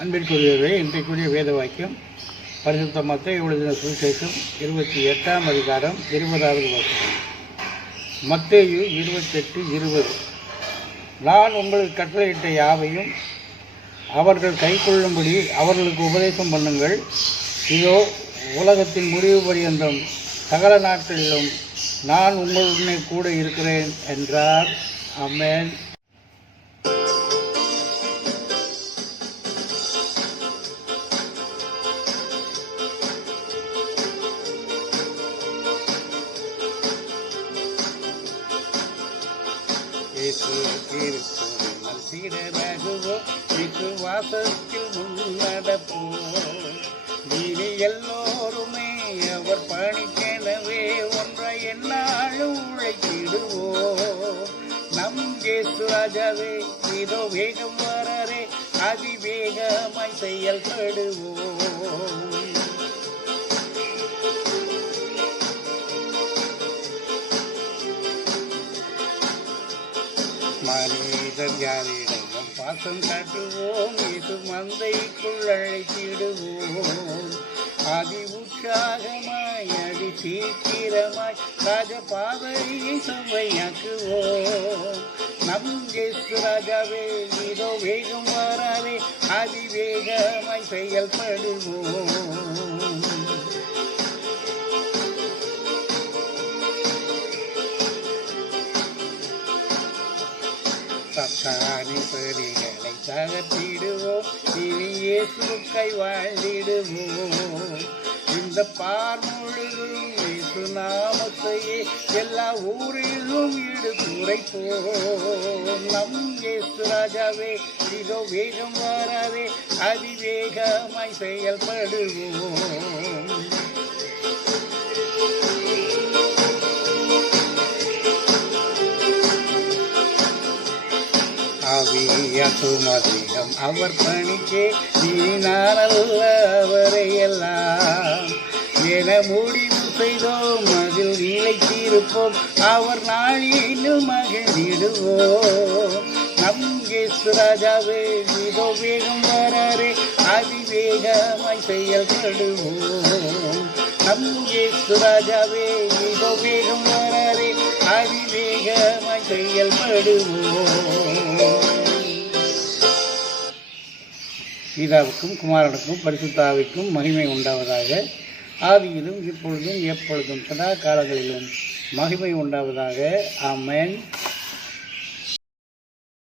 அன்பிற்குரியவர்களே, இன்றைக்குரிய வேத வாக்கியம் பரிசுத்த மத்தேயு எழுதின சுவிசேஷம் 28ஆம் அதிகாரம் 20வது வசனம். மத்தேயு 28:20. நான் உங்களுக்கு கட்டளையிட்ட யாவையும் அவர்கள் கைக்கொள்ளும்படி அவர்களுக்கு உபதேசம் பண்ணுங்கள். இதோ உலகத்தின் முடிவு பரியந்தம் சகல நாட்களிலும் நான் உங்களுடனே கூட இருக்கிறேன் என்றார். ஆமென். விசுவாசத்தில் முன்னடப்போம். இனி எல்லோருமே அவர் பணிக்கெனவே ஒன்றை என்னாலும் உழைத்திடுவோம். நம் இயேசு ராஜாவே, இதோ வேகம் வரரே, அதிவேகமாய் செயல்படுவோம். மனிதர் யாரிடமும் பாசம் காட்டுவோம், இது மந்தைக்குள் அழைத்திடுவோம். அதி உற்சாகமாய் அதி சீக்கிரமாய் ராஜபாதையை சுவையாக்குவோம். நம் இயேசு ராஜாவே, இதோ வேகம் வராதே, அதிவேகமாய் செயல்படுவோம். சத்தானின் பெரிகளை தகர்த்திடுவோம், இனி இயேசுக்கை வாழ்ந்திடுவோம். இந்த பார் முழுதும் இயேசு நாமத்தையே எல்லா ஊரிலும் எடுத்துரைப்போம். நம் இயேசு ராஜாவே, இதோ வேகம் வராதே, அதிவேகமாய் செயல்படுவோம். ஆவியாத்துமதிகம் அவர் பணிக்கே நீனானல்ல அவரையெல்லாம் என முடிவு செய்தோம், அதில் நிலைத்திருப்போம், அவர் நாளினில் மகிழ்ந்திடுவோம். நம் இயேசு ராஜாவே, இதோ வேகம் வராரே, அதிவேகமாய் செயல்படுவோம். நம் இயேசு ராஜாவே, இதோ வேகம் வராரே, அதிவேகமாய் செயல்படுவோம். பிதாவுக்கும் குமாரனுக்கும் பரிசுத்த ஆவிக்கும் மகிமை உண்டாவதாக. ஆதியிலும் இப்பொழுதும் எப்பொழுதும் சதா காலங்களிலும் மகிமை உண்டாவதாக. ஆமென்.